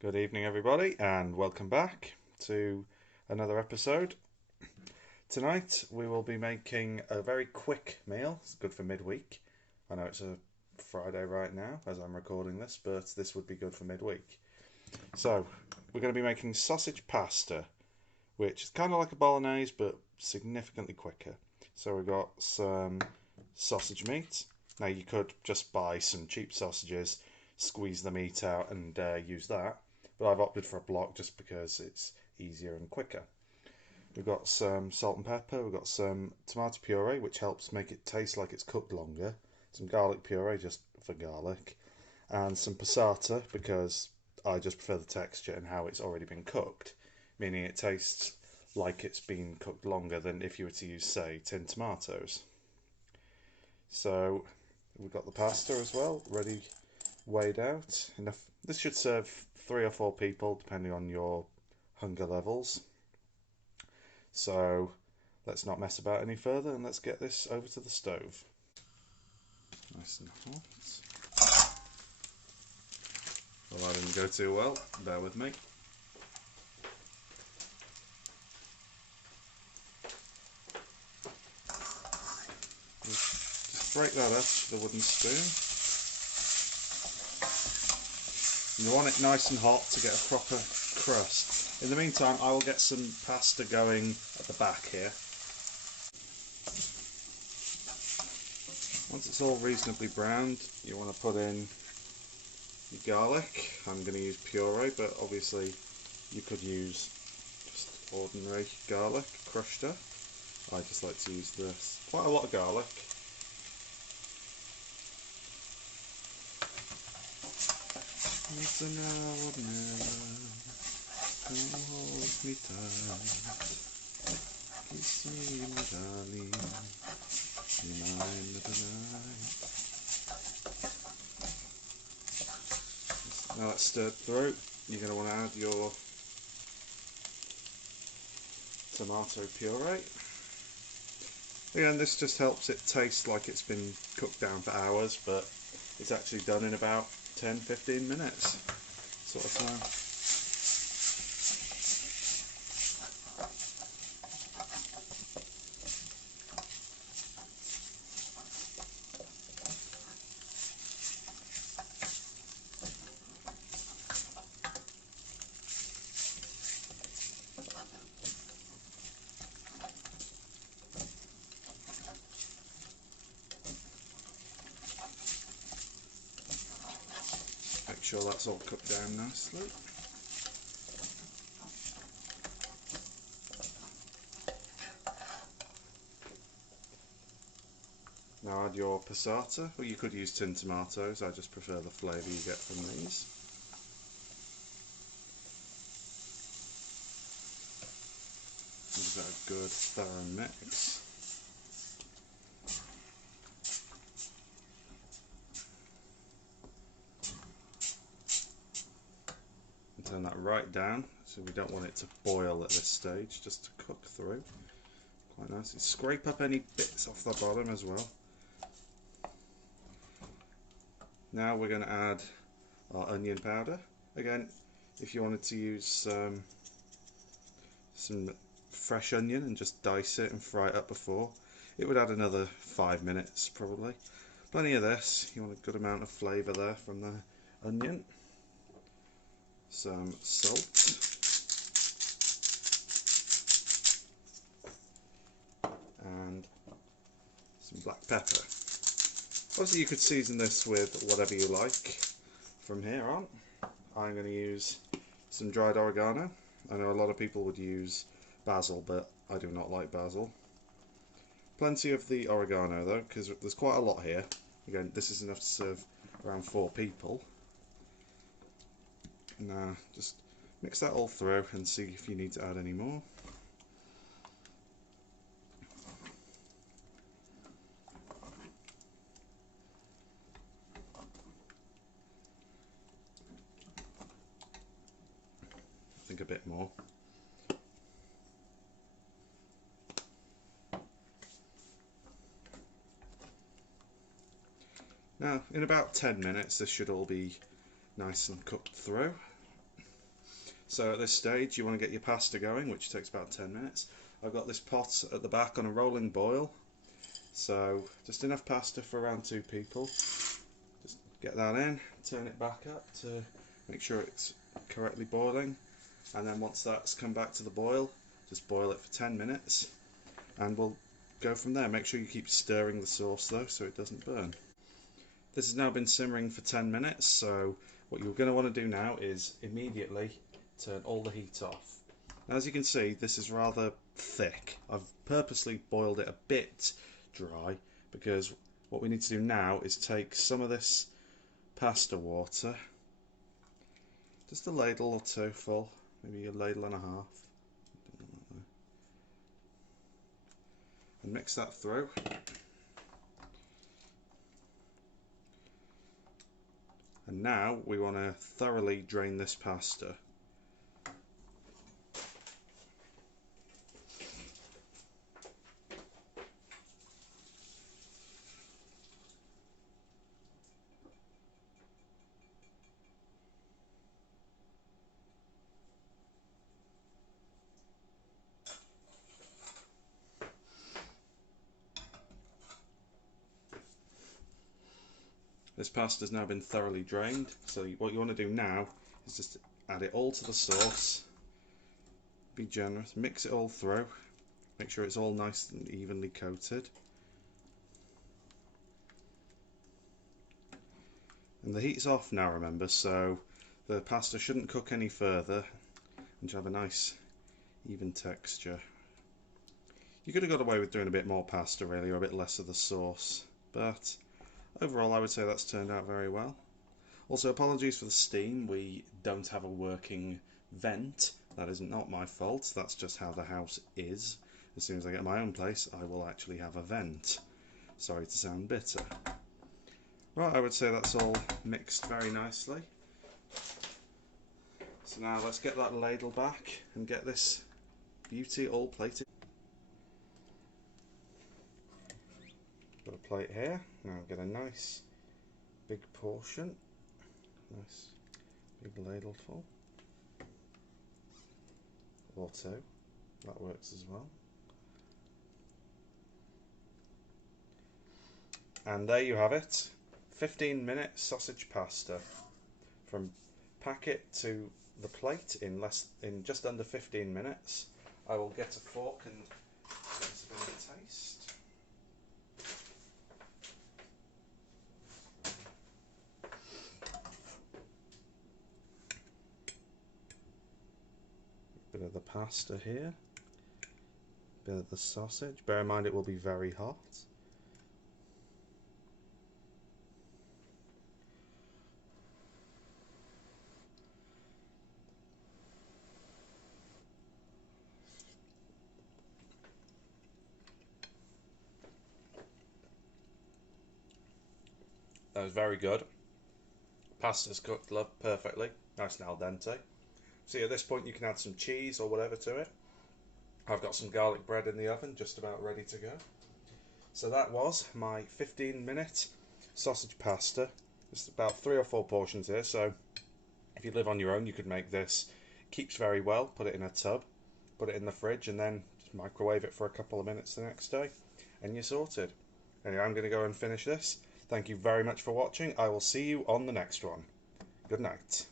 Good evening, everybody, and welcome back to another episode. Tonight we will be making a very quick meal. It's good for midweek. I know it's a Friday right now as I'm recording this, but this would be good for midweek. So, we're going to be making sausage pasta, which is kind of like a bolognese but significantly quicker. So, we've got some sausage meat. Now, you could just buy some cheap sausages, squeeze the meat out, and use that. But I've opted for a block just because it's easier and quicker. We've got some salt and pepper, we've got some tomato puree, which helps make it taste like it's cooked longer, some garlic puree just for garlic, and some passata because I just prefer the texture and how it's already been cooked, meaning it tastes like it's been cooked longer than if you were to use, say, tinned tomatoes. So we've got the pasta as well, ready, weighed out. Enough. This should serve 3 or 4 people depending on your hunger levels. So let's not mess about any further and let's get this over to the stove. Nice and hot. Well, that didn't go too well, bear with me. Just break that up with a wooden spoon. You want it nice and hot to get a proper crust. In the meantime, I will get some pasta going at the back here. Once it's all reasonably browned, you want to put in your garlic. I'm going to use puree, but obviously you could use just ordinary garlic, crushed up. I just like to use this. Quite a lot of garlic. It's an hour now. Come hold me tight. Kiss me, my darling. Be mine tonight. Now that's stirred through. You're going to want to add your tomato puree. Again, this just helps it taste like it's been cooked down for hours, but it's actually done in about 10-15 minutes sort of time. Make sure that's all cooked down nicely. Now add your passata, or you could use tinned tomatoes, I just prefer the flavour you get from these. Give that a good thorough mix. And turn that right down, so we don't want it to boil at this stage, just to cook through. Quite nicely. Scrape up any bits off the bottom as well. Now we're going to add our onion powder. Again, if you wanted to use some fresh onion and just dice it and fry it up before, it would add another 5 minutes probably. Plenty of this. You want a good amount of flavour there from the onion. Some salt. And some black pepper. Obviously you could season this with whatever you like from here on. I'm going to use some dried oregano. I know a lot of people would use basil, but I do not like basil. Plenty of the oregano though, because there's quite a lot here. Again, this is enough to serve around 4 people. Now, just mix that all through and see if you need to add any more. I think a bit more. Now, in about 10 minutes, this should all be nice and cooked through. So at this stage you want to get your pasta going, which takes about 10 minutes. I've got this pot at the back on a rolling boil, so just enough pasta for around 2 people. Just get that in, turn it back up to make sure it's correctly boiling, and then once that's come back to the boil, just boil it for 10 minutes and we'll go from there. Make sure you keep stirring the sauce though so it doesn't burn. This has now been simmering for 10 minutes, so what you're going to want to do now is immediately turn all the heat off. Now, as you can see, this is rather thick. I've purposely boiled it a bit dry because what we need to do now is take some of this pasta water, just a ladle or two full, maybe a ladle and a half, and mix that through. And now we want to thoroughly drain this pasta. This pasta has now been thoroughly drained, so what you want to do now is just add it all to the sauce. Be generous, mix it all through, make sure it's all nice and evenly coated. And the heat's off now, remember, so the pasta shouldn't cook any further and you have a nice even texture. You could have got away with doing a bit more pasta really, or a bit less of the sauce, but overall I would say that's turned out very well. Also, apologies for the steam, we don't have a working vent. That is not my fault, that's just how the house is. As soon as I get my own place I will actually have a vent. Sorry to sound bitter. Right, I would say that's all mixed very nicely. So now let's get that ladle back and get this beauty all plated. Got a plate here, now get a nice big portion, nice big ladle full, or 2, that works as well. And there you have it, 15-minute sausage pasta. From packet to the plate in just under 15 minutes. I will get a fork and give it a bit of a taste. Bit of the pasta here, bit of the sausage. Bear in mind it will be very hot. That was very good. Pasta's cooked perfectly, nice and al dente. See, at this point you can add some cheese or whatever to it. I've got some garlic bread in the oven, just about ready to go. So that was my 15-minute sausage pasta. There's about 3 or 4 portions here, so if you live on your own you could make this. It keeps very well, put it in a tub, put it in the fridge and then just microwave it for a couple of minutes the next day and you're sorted. Anyway, I'm going to go and finish this. Thank you very much for watching. I will see you on the next one. Good night.